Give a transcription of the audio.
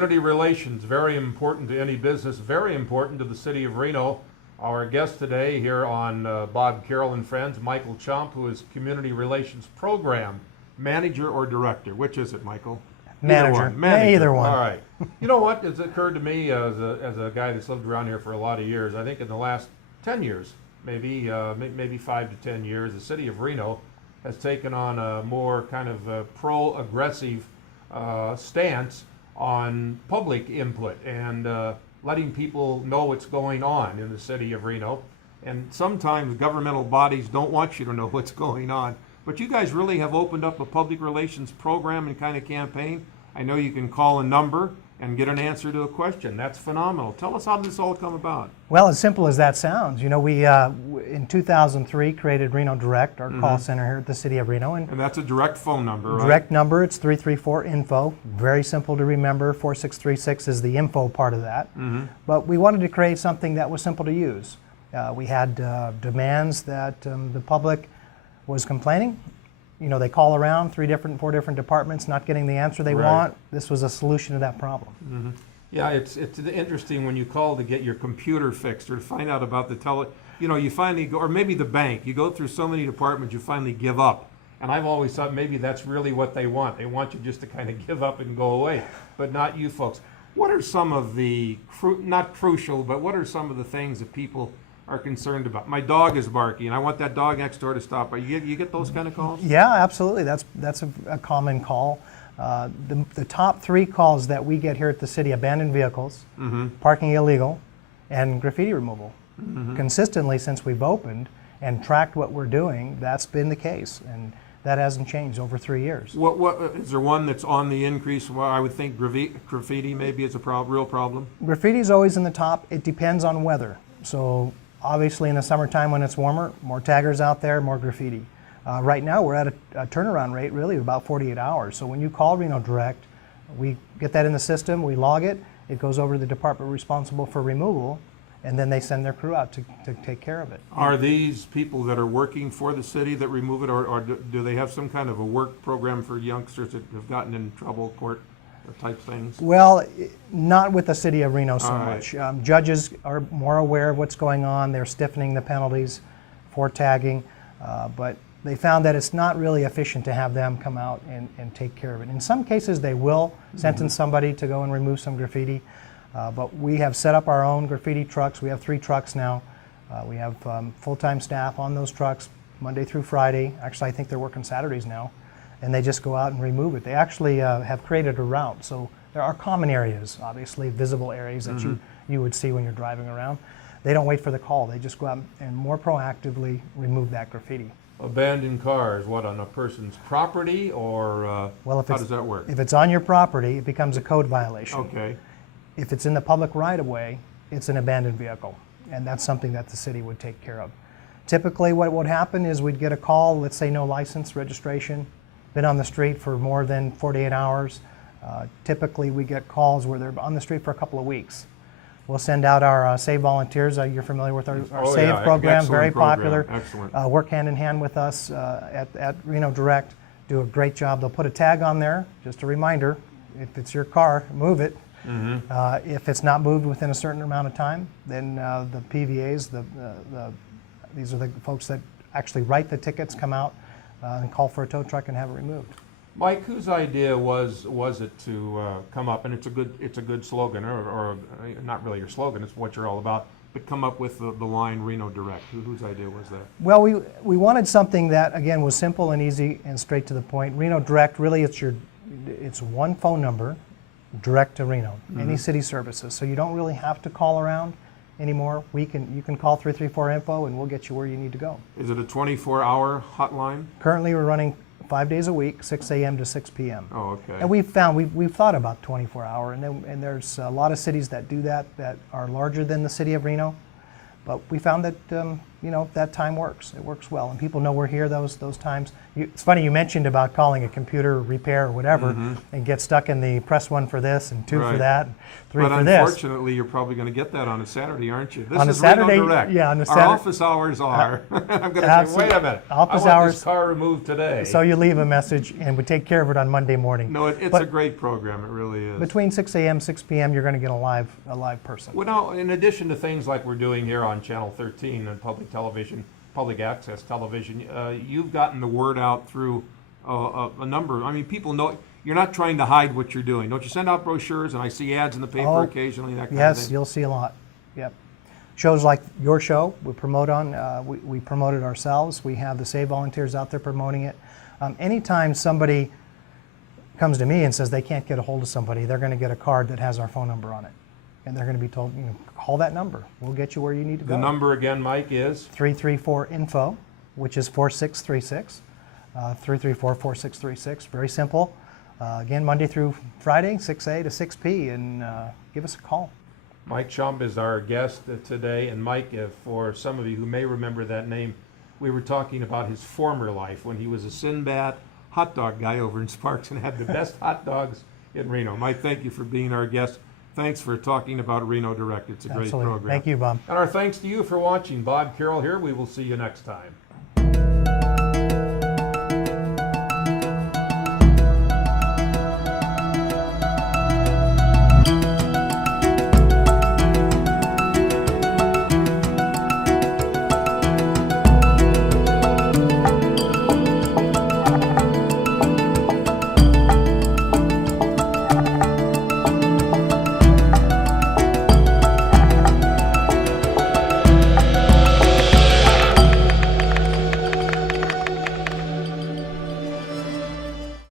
Community relations, very important to any business, very important to the city of Reno. Our guest today here on Bob Carroll and Friends, Michael Chaump, who is Community Relations Program Manager or Director. Which is it, Michael? Manager. Manager. Either one. All right. You know what? It's occurred to me as a guy that's lived around here for a lot of years. I think in the last 10 years, maybe 5 to 10 years, the city of Reno has taken on a more kind of pro-aggressive stance on public input and letting people know what's going on in the city of Reno. And sometimes governmental bodies don't want you to know what's going on. But you guys really have opened up a public relations program and kind of campaign. I know you can call a number and get an answer to a question. That's phenomenal. Tell us how this all come about. Well, as simple as that sounds, you know, we in 2003 created Reno Direct, our call center here at the city of Reno. And that's a direct phone number, right? Direct number, it's 334-INFO. Very simple to remember. 4636 is the info part of that. But we wanted to create something that was simple to use. We had demands that the public was complaining. You know, they call around 4 different departments, not getting the answer they want. This was a solution to that problem. Yeah, it's interesting when you call to get your computer fixed or to find out about you know, you finally go, or maybe the bank, you go through so many departments, you finally give up. And I've always thought maybe that's really what they want. They want you just to kind of give up and go away, but not you folks. What are some of the, not crucial, but what are some of the things that people are concerned about? My dog is barking, and I want that dog next door to stop. You get those kind of calls? Yeah, absolutely. That's a common call. The top 3 calls that we get here at the city: abandoned vehicles, parking illegal, and graffiti removal. Consistently since we've opened and tracked what we're doing, that's been the case, and that hasn't changed over 3 years. What is there one that's on the increase? Well, I would think graffiti maybe is a real problem. Graffiti is always in the top. It depends on weather. So obviously in the summertime when it's warmer, more taggers out there, more graffiti. Right now we're at a turnaround rate really of about 48 hours. So when you call Reno Direct, we get that in the system, we log it, it goes over to the department responsible for removal, and then they send their crew out to take care of it. Are these people that are working for the city that remove it, or do they have some kind of a work program for youngsters that have gotten in trouble, court type things? Well, not with the city of Reno so All much. right. Judges are more aware of what's going on. They're stiffening the penalties for tagging, but they found that it's not really efficient to have them come out and take care of it. In some cases, they will sentence somebody to go and remove some graffiti, but we have set up our own graffiti trucks. We have 3 trucks now. We have full-time staff on those trucks Monday through Friday. Actually, I think they're working Saturdays now. And they just go out and remove it. They actually have created a route. So there are common areas, obviously, visible areas that you would see when you're driving around. They don't wait for the call. They just go out and more proactively remove that graffiti. Abandoned cars, what, on a person's property, or Well, how does that work? If it's on your property, it becomes a code violation. Okay. If it's in the public right-of-way, it's an abandoned vehicle. And that's something that the city would take care of. Typically what would happen is we'd get a call, let's say no license, registration, been on the street for more than 48 hours. Typically we get calls where they're on the street for a couple of weeks. We'll send out our Save Volunteers. You're familiar with our Save program, very popular. Excellent. Work hand in hand with us at Reno Direct, do a great job. They'll put a tag on there, just a reminder, if it's your car, move it. If it's not moved within a certain amount of time, then the PVAs, these are the folks that actually write the tickets, come out and call for a tow truck and have it removed. Mike, whose idea was it to come up, and it's a good slogan, or not really your slogan, it's what you're all about, but come up with the line Reno Direct? Whose idea was that? Well, we wanted something that, again, was simple and easy and straight to the point. Reno Direct, really it's one phone number, direct to Reno, any city services. So you don't really have to call around anymore. You can call 334-INFO and we'll get you where you need to go. Is it a 24-hour hotline? Currently we're running 5 days a week, 6 a.m. to 6 p.m. Oh, okay. And we've thought about 24-hour, and there's a lot of cities that do that are larger than the city of Reno. But we found that that time works. It works well, and people know we're here those times. It's funny you mentioned about calling a computer repair or whatever, and get stuck in the press 1 for this and 2 for Right. that, and 3 But for this. unfortunately, you're probably going to get that on a Saturday, aren't you? This On a is Saturday, Reno Direct. yeah, on a Our Saturday- office hours are. I'm going to say, wait a Absolutely. minute. Office I want hours- this car removed today. So you leave a message, and we take care of it on Monday morning. No, it's But a great program. It really is. between 6 a.m. 6 p.m., you're going to get a live person. Well, now, in addition to things like we're doing here on Channel 13 and public television, public access television, you've gotten the word out through a number. I mean, people know you're not trying to hide what you're doing. Don't you send out brochures? And I see ads in the paper Oh, occasionally. That kind of Yes, thing. you'll see a lot. Yep. Shows like your show, we promote on. We promote it ourselves. We have the Save volunteers out there promoting it. Anytime somebody comes to me and says they can't get a hold of somebody, they're going to get a card that has our phone number on it, and they're going to be told, call that number. We'll get you where you need to go. The number again, Mike, is 334-INFO, which is 4636. 334-4636. Very simple. Again, Monday through Friday, 6A to 6P, and give us a call. Mike Chaump is our guest today. And Mike, for some of you who may remember that name, we were talking about his former life when he was a Sinbad hot dog guy over in Sparks and had the best hot dogs in Reno. Mike, thank you for being our guest. Thanks for talking about Reno Direct. It's a great Absolutely. program. Thank you, Bob. And our thanks to you for watching. Bob Carroll here. We will see you next time.